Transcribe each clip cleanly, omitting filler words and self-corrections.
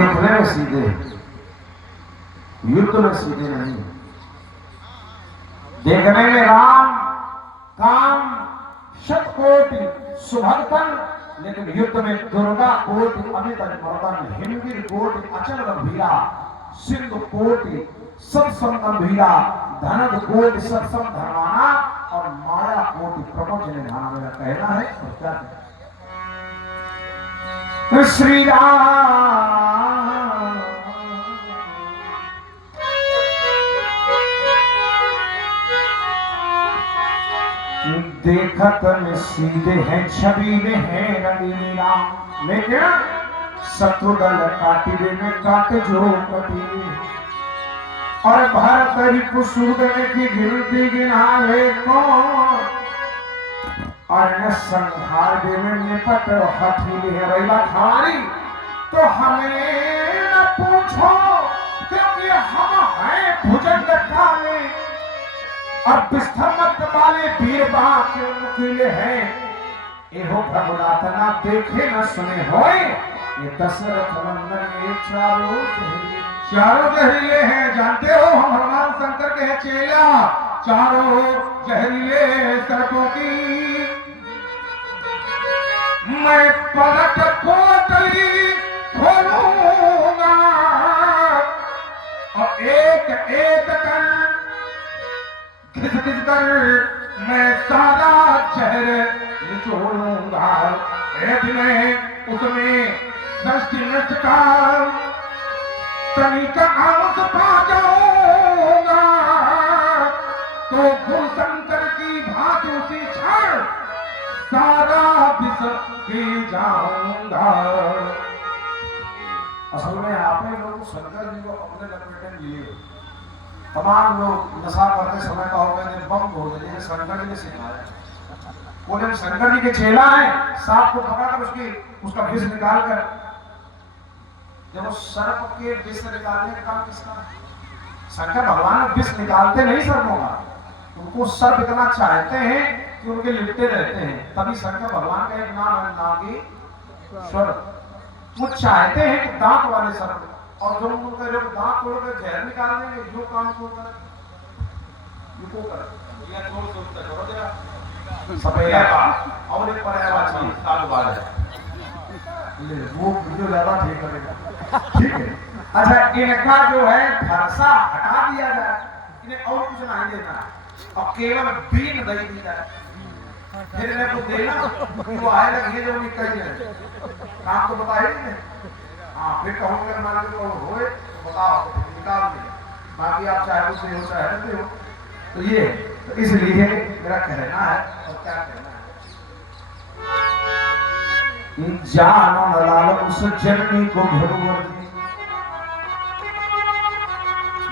देखने में सीधे, युद्ध में सीधे नहीं। देखने में राम काम शतकोटि सुभगतन, लेकिन युद्ध में दुर्गा कोटि अभी तक मर्दन, हिमगिर कोटि अचल गंभीरा, सिंधु कोटि सत्संग गंभीरा, धनद कोटि सत्संग धर्माना, और माया कोटि प्रपंच निधाना। मेरा कहना है और क्या कहना। श्री राम देखत में सीधे हैं, छबीले हैं रंगीले राम, लेकिन शत्रुदल काटिले में काटे जो कटीले, और भारत रिपुसूदन की गिनती गिनावे कौन, और न संहार देवे निपट हठीले है। रैला खारी तो हमें न पूछो, क्योंकि हम हैं भुजंग काले, और विस्तमत वाले वीर बाके मुकिले हैं। एहो प्रभुनाथ ना देखे न सुने होए, ये दशरथ नंदन ये चारों जहरीले हैं। जानते हो हम भगवान शंकर के चेला, चारों जहरीले सर्पों की मैं पलट पोटली खोलूंगा, और एक एक कर घिस घिस कर मैं सारा जहर निचोड़ूंगा। एक में उसमें सृष्टि नष्ट का तनिका अंश पा जाऊंगा, तो गुरु शंकर की भांति उसी क्षण सारा विष पी जाऊंगा। असल में आपने लोग शंकर जी को अपने लपेटे लिए। तमाम लोग नशा करते समय का हो गए बम बोल रहे, शंकर जी ने सिखाया। वो जब शंकर जी के चेला है, सांप को पकड़कर उसका विष निकाल कर, जब वो सर्प के विष निकालने का काम किसका है? शंकर भगवान विष निकालते नहीं सर्पों का, उनको सर्प इतना चाहते हैं कि उनके लिपटे रहते हैं। तभी शंकर भगवान का एक नाम है नागेश्वर। वो चाहते हैं कि दांत वाले सर्प, और जब उनका जब दांत तोड़कर जहर निकाल देंगे, जो काम को कर या छोड़ सोचते करो जरा सपेरा का और एक पर्यावा चीज साल बाद है वो वीडियो ज्यादा ठीक करेगा। ठीक है, अच्छा इनका जो है फरसा हटा दिया जाए, इन्हें और कुछ नहीं देना, और केवल बीन दही दी जाए, फिर इन्हें कुछ देना वो आएगा। ये जो निकल जाए काम तो बताइए। हाँ, फिर कहूँगे मान लो होए तो बताओ, निकाल दे, बाकी आप चाहे उसे हो चाहे रहते हो। तो ये तो इसलिए मेरा कहना है, और क्या कहना है, जानो न लालो उस जननी को भगवान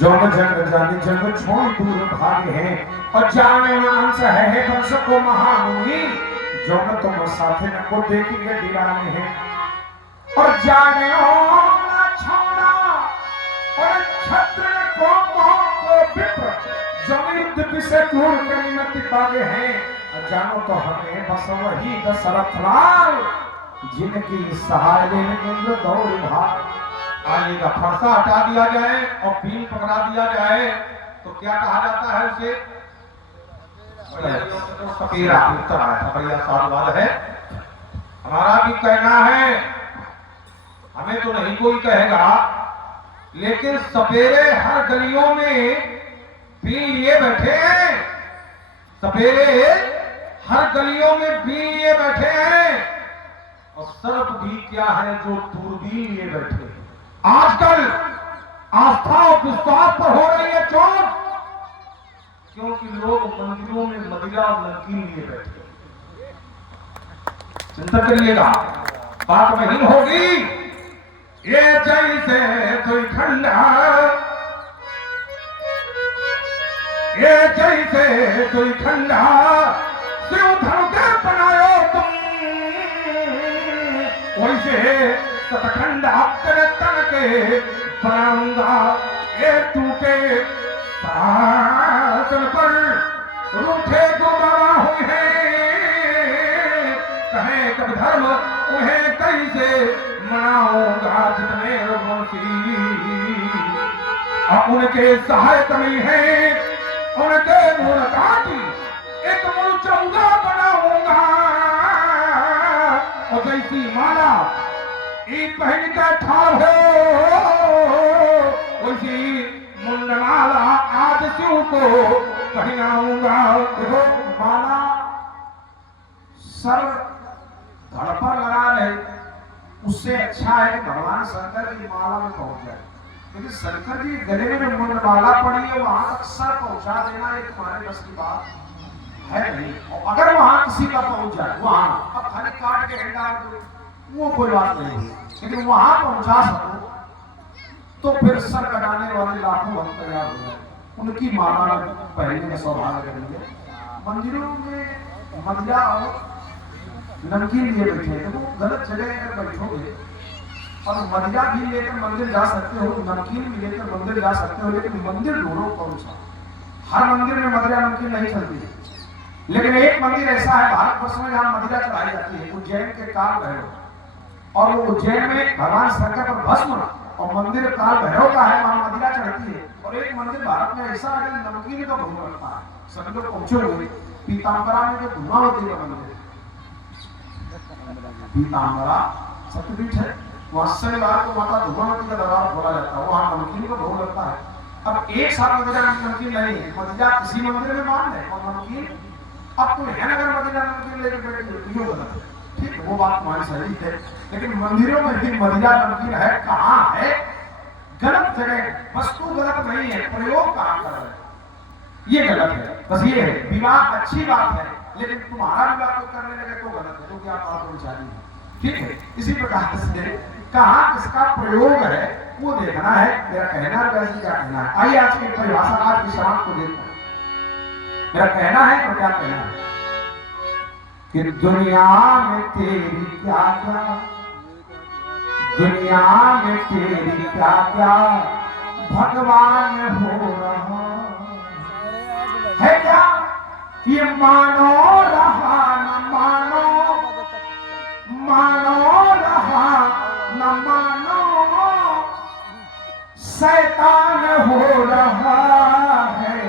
जो जंग जाने जंग छोड़ दूर भागे हैं, और जाने न अंश है वंश को महामुनि, जो न तुम साथे न को देखेंगे दिलाने हैं, और जाने ना छोड़ा और छत्र को विप्र जमीन विषय क्रूर कनिमति पागे हैं। जानो तो हमें बस वही दशरथ लाल, जिनकी सहाय लेने इंद्र दौड़ भाग। आइएगा फरसा हटा दिया जाए और बीन पकड़ा दिया जाए तो क्या कहा जाता है उसे? सपेरा। उत्तर आया, बढ़िया सवाल है। हमारा भी कहना है, हमें तो नहीं कोई कहेगा, लेकिन सपेरे हर गलियों में बीन लिए बैठे हैं। सपेरे हर गलियों में बीन लिए बैठे हैं, और सर्प भी क्या है जो दूरबीन लिए बैठे हैं। आजकल आस्था और विश्वास पर हो रही है चोट, क्योंकि लोग मंदिरों में मदिरा और नमकीन लिए बैठे हैं। चिंता करिएगा, बात वही होगी। ये जैसे कोई ठंडा, ये जैसे कोई ठंडा शिव धनुते बनायो तुम, वैसे सतखंडा तेरे तन के बनाऊंगा। ये टूटे शासन पर रूठे को बाबा हुई है, कहे कब धर्म उन्हें कैसे मनाऊंगा। जितने लोगों और उनके सहायक में है उनके मुड़ काटी एक मुरचौगा बनाऊंगा और जैसी माला एक पहन का ठाड़ हो उसी मुंडमाला आज शिव को पहनाऊंगा। देखो माला सर धड़ पर लगा रहे उससे अच्छा है कि भगवान शंकर की माला में पहुंच जाए, लेकिन शंकर जी गले में मुंडमाला पड़ी है वहां तक सर पहुंचा देना ये तुम्हारे बस की बात है नहीं। और अगर वहां किसी का पहुंच जाए वहां अब खाली काट के हिंडा वो कोई बात नहीं, लेकिन वहां पहुंचा सको तो फिर सर कटाने वाले लाखों भक्त तैयार हो जाए, उनकी माला पहनने का सौभाग्य करेंगे। मंदिरों में मदिरा और नमकीन लिए बैठे तो वो गलत जगह अगर बैठोगे और मदिरा भी लेकर मंदिर जा सकते हो, नमकीन भी लेकर मंदिर जा सकते हो, लेकिन मंदिर ढूंढो कौन सा। हर मंदिर में मदिरा नमकीन नहीं चलती, लेकिन एक मंदिर ऐसा है भारतवर्ष में जहां मदिरा चढ़ाई जाती है, उज्जैन के काल भैरव। और वो उज्जैन में भगवान शंकर पर भस्म और मंदिर काल भैरव का है, वहां मदिरा चढ़ती है। और एक मंदिर भारत में ऐसा है नमकीन का भोग रखता है, सभी लोग पहुंचे पीताम्बरा में जो धूमावती का मंदिर पीताम्बरा शक्तिपीठ है, वहां शनिवार को माता धूमावती का दरबार खोला जाता है, वहां नमकीन का भोग लगता है। अब एक साथ मदिरा नमकीन नहीं है, मदिरा किसी मंदिर में मान है और नमकीन अब तुम है नगर मदिरा नमकीन लेकर बैठे क्यों गलत है, ठीक है वो बात तुम्हारी सही है, लेकिन मंदिरों में भी मदिरा नमकीन है कहाँ है, गलत जगह, वस्तु गलत नहीं है, प्रयोग कहाँ कर रहे हैं ये गलत है। बस ये है विवाह अच्छी बात है, लेकिन तुम्हारा विवाह तो करने लगे तो गलत है, क्योंकि आप आपको विचारी है, ठीक है। इसी प्रकार से कहाँ किसका प्रयोग है वो देखना है। मेरा कहना वैसे क्या कहना है, आइए आज की परिभाषा आज की समाज को देखते हैं। मेरा कहना है तो क्या कहना है कि दुनिया में तेरी क्या क्या, दुनिया में तेरी क्या क्या भगवान हो रहा है क्या, ये मानो रहा न मानो, मानो रहा न मानो शैतान हो रहा है।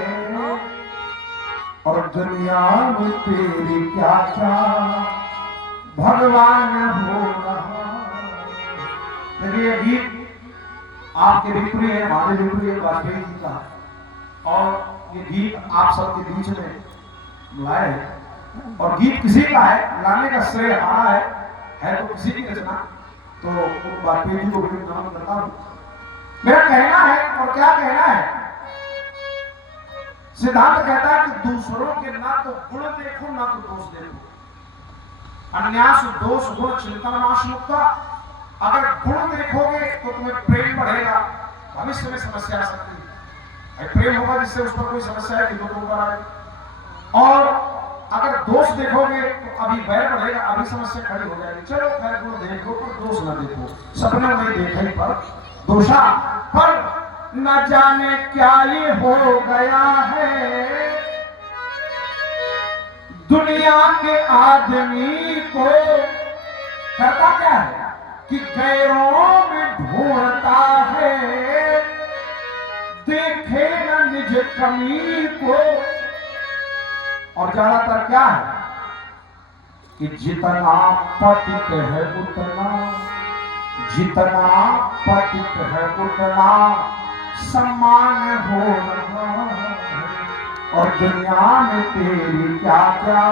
और दुनिया में तेरी क्या क्या भगवान हो रहा। देखिए गीत आपके भी प्रिय है, हमारे भी प्रिय वाजपेयी जी का, और ये गीत आप सबके बीच में लाए हैं। और गीत किसी का है, लाने का श्रेय हमारा है तो किसी की रचना, तो वाजपेयी जी को भी नमन करता हूं। मेरा कहना है और क्या कहना है, सिद्धांत कहता है कि दूसरों के ना तो गुण देखो ना तो दोष देखो, अन्यास दोष गुण चिंतन नाशमुक्ता। अगर गुण देखोगे तो तुम्हें प्रेम बढ़ेगा, भविष्य में समस्या आ सकती है, प्रेम होगा जिससे उस पर कोई समस्या है कि लोगों पर आए। और अगर दोष देखोगे तो अभी वैर बढ़ेगा, अभी समस्या खड़ी हो जाएगी। चलो खैर गुण देखो पर दोष ना देखो, सपने में देखे पर दोषा। पर न जाने क्या ये हो गया है दुनिया के आदमी को, करता क्या है कि गैरों में ढूंढता है, देखे न निज कमी को। और ज्यादातर क्या है कि जितना पतित है उतना, जितना पतित है उतना सम्मान हो रहा है। और दुनिया में तेरी क्या क्या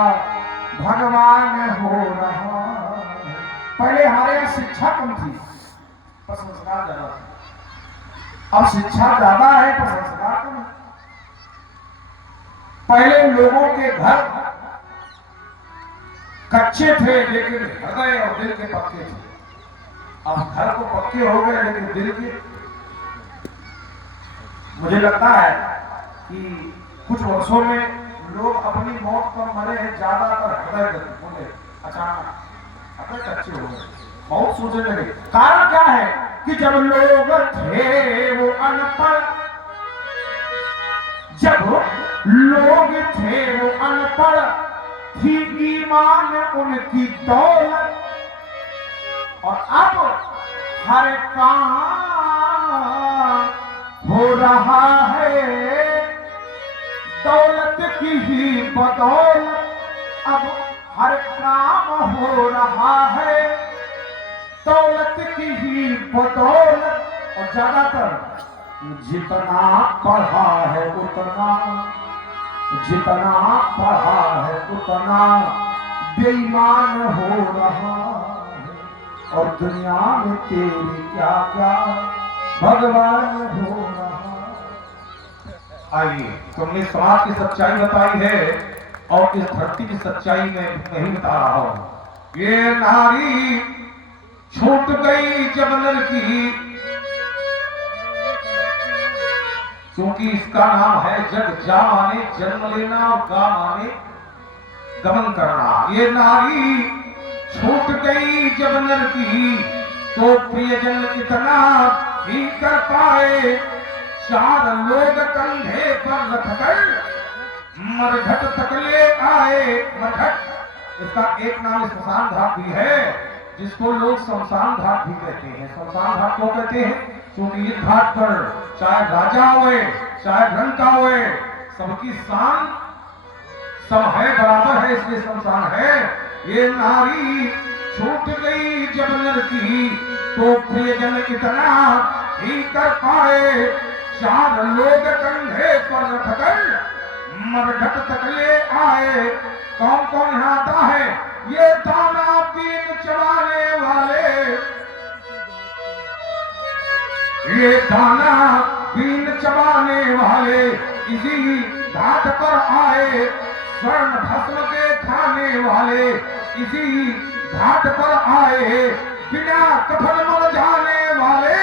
भगवान हो रहा है। पहले हमारे यहाँ शिक्षा कम थी पर संस्कार ज्यादा था, अब शिक्षा ज्यादा है पर संस्कार कम है। पहले लोगों के घर कच्चे थे लेकिन हृदय और दिल के पक्के थे, अब घर को पक्के हो गए लेकिन दिल के। मुझे लगता है कि कुछ वर्षों में लोग अपनी मौत पर मरे हैं ज्यादातर हृदय होंगे, अचानक अपने कच्चे हो गए, बहुत सोचने लगे। कारण क्या है कि जब लोग थे वो अनपढ़, जब लोग थे वो अनपढ़, थी ईमान उनकी दौलत। और अब हर काम हो रहा बदौलत अब हर काम हो रहा है, दौलत की ही बदौलत। और ज्यादातर जितना पढ़ा है उतना, जितना पढ़ा है उतना बेईमान हो रहा है, और दुनिया में तेरी क्या क्या भगवान हो रहा। आइए, तुमने समाज की सच्चाई बताई है और इस धरती की सच्चाई में नहीं बता रहा हूं। ये नारी छूट गई जब लड़की, क्योंकि इसका नाम है जग। जा माने जन्म लेना और गा माने गमन करना। ये नारी छूट गई जब लड़की, तो प्रियजन इतना ही कर पाए, चार लोग कंधे पर रखकर मरघट तक ले आए। मरघट, इसका एक नाम शमशान घाट भी है, जिसको लोग शमशान घाट भी कहते हैं। शमशान घाट क्यों कहते हैं? क्योंकि इस घाट पर चाहे राजा हुए चाहे रंका हुए, सबकी शान सब है, बराबर है, इसलिए शमशान है। ये नारी छूट गई जब लड़की, तो प्रियजन इतना ही कर पाए, चार लोग कंधे पर रखकर मरघट तक ले आए। कौन कौन यहाँ आता है? ये दाना बीन चबाने वाले, ये दाना बीन चबाने वाले इसी घाट पर आए। स्वर्ण भस्म के खाने वाले इसी घाट पर आए। बिना कफन मर जाने वाले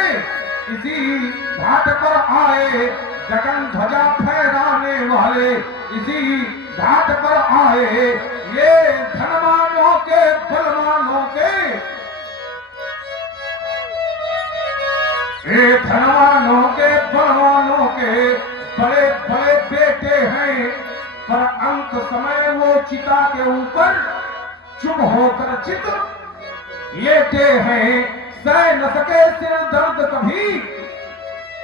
इसी घाट पर आए। गगन ध्वजा फहराने वाले इसी घाट पर आए। ये धनवानों के बलवानों के, ये धनवानों के बलवानों के बड़े बड़े बेटे हैं, पर अंत समय वो चिता के ऊपर चुप होकर चित लेटे हैं। सह न सके सिर दर्द कभी,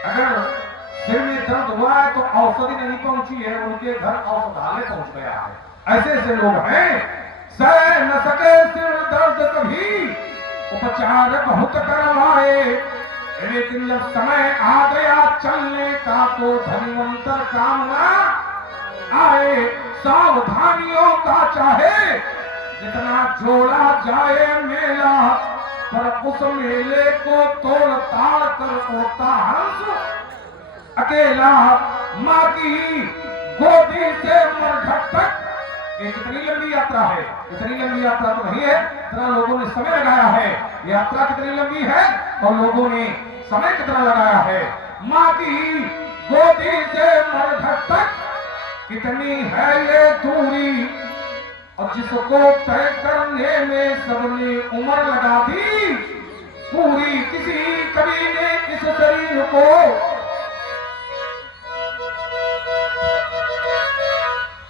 अगर सिर में दर्द हुआ है तो औषधि नहीं पहुंची है, उनके घर औषधालय पहुंच गया है। ऐसे ऐसे लोग हैं, सह न सके सिर दर्द कभी, उपचार बहुत करवाए, लेकिन जब समय आ गया चलने का तो धनवंतर काम ना आए। सावधानियों का चाहे जितना जोड़ा जाए मेला, पर उस मेले को तोड़ ताड़ कर होता हंस अकेला। माँ की गोदी से मरघट तक ये कितनी लंबी यात्रा है? इतनी लंबी यात्रा तो नहीं है, इतना लोगों ने समय लगाया है। यात्रा कितनी लंबी है और लोगों ने समय कितना लगाया है। माँ की गोदी से मरघट तक कितनी है ये दूरी, और जिसको तय करने में सबने उम्र लगा दी पूरी। किसी कवि ने इस शरीर को,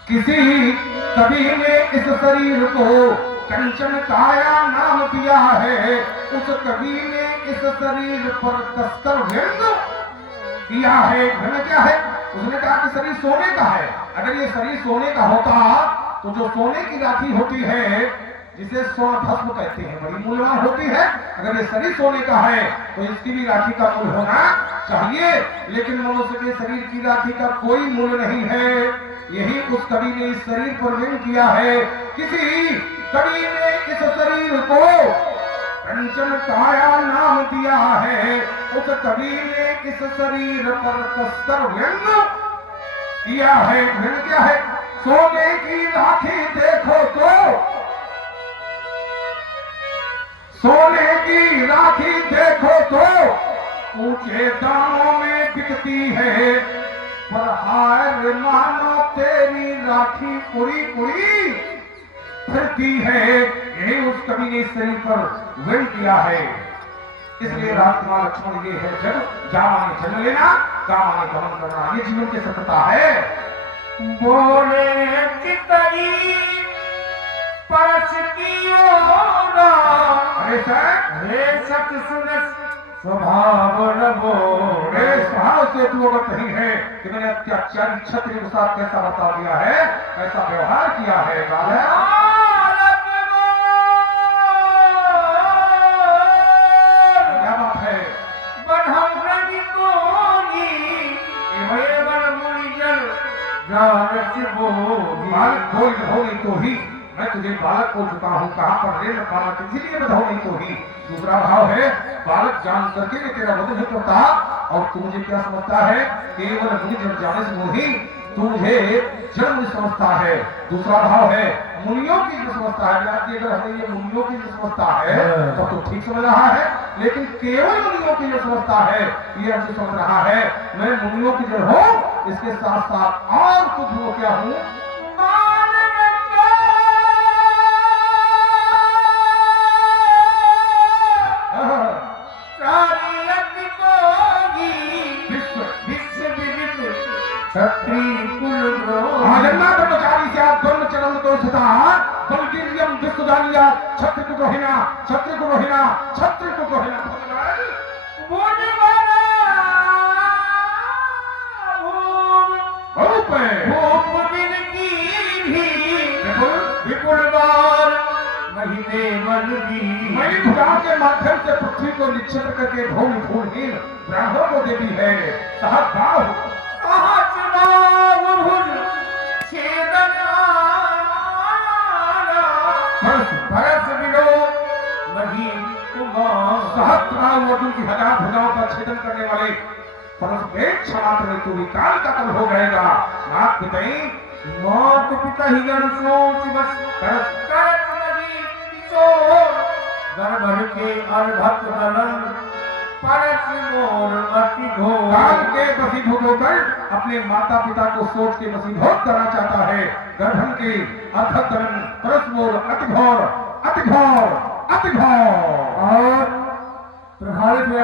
किसी कवि ने इस शरीर को कंचन काया नाम दिया है। उस कवि ने इस शरीर पर कसकर व्यंग किया है। व्यंग क्या है? उसने कहा कि शरीर सोने का है। अगर ये शरीर सोने का होता तो जो सोने की राखी होती है, जिसे स्वर्ण भस्म कहते हैं, बड़ी मूल्यवान होती है। अगर ये शरीर सोने का है तो इसकी भी राखी का मूल्य होना चाहिए, लेकिन मनुष्य के शरीर की राखी का कोई मूल्य नहीं है। यही उस कवि ने इस शरीर पर व्यंग किया है। किसी कवि ने इस शरीर को कंचन काया नाम दिया है। उस कवि ने इस शरीर पर कसकर व्यंग किया है। व्यंग क्या है? सोने की राखी देखो तो, सोने की राखी देखो तो ऊंचे दामों में बिकती है, पर हार मानो तेरी राखी पूरी पूरी फिरती है। यही उस कवि ने इस शरीर पर व्यंग किया है। इसलिए राजकुमार लक्ष्मण ये है जब जा माने जन्म लेना, गा माने गमन करना, ये जीवन की सत्यता है। बोले की तरी परस की ओरा, अरे सत सुन स्वभाव न बोले, स्वभाव से तू अवगत नहीं है कि मैंने अत्याचारी क्षत्रिय के साथ कैसा बता दिया है, कैसा व्यवहार किया है। क्या बात है? बालक बोल नहीं तो ही मैं तुझे बालक को चुका हूँ, कहाँ पर रेल बालक, इसीलिए बधाओ नहीं तो ही। दूसरा भाव है बालक जान करके कि तेरा वध नहीं करता, और तू मुझे क्या समझता है, केवल मुझे जब जाने से मुझे तू मुझे जन्म समझता है। दूसरा भाव है मुनियों की जो समझता है, अगर हमें ये मुनियों की जो समझता है तो तू ठीक समझ रहा है, लेकिन केवल मुनियों की जो समझता है ये हमसे समझ रहा है मैं मुनियों की जड़ हूँ, इसके साथ साथ और कुछ हो क्या हूँ, ब्रह्मचारी से ब्रह्मचरण तो सदा बलगिरियम विश्वदानिया छत्र को रोहिना छत्र को रोहिना छत्र को रोहिना के माध्यम से पृथ्वी को निक्षेप करके भूमि भूलहीन ब्राह्मण को देती है। सहस्त्रावधि की हजार भुजाओं का छेदन करने वाले क्षमात्र में तू विकाल का कल हो जाएगा। मात पिताई मौत पिता ही गण सोच बस गर्भ के अर्भक दलन परस मोर मति काल के वसीभूत होकर अपने माता पिता को सोच के वसीभूत करना चाहता है। गर्भन के अर्भक दलन परस मोर अति घोर अति घोर अति घोर। और प्रभावित हुए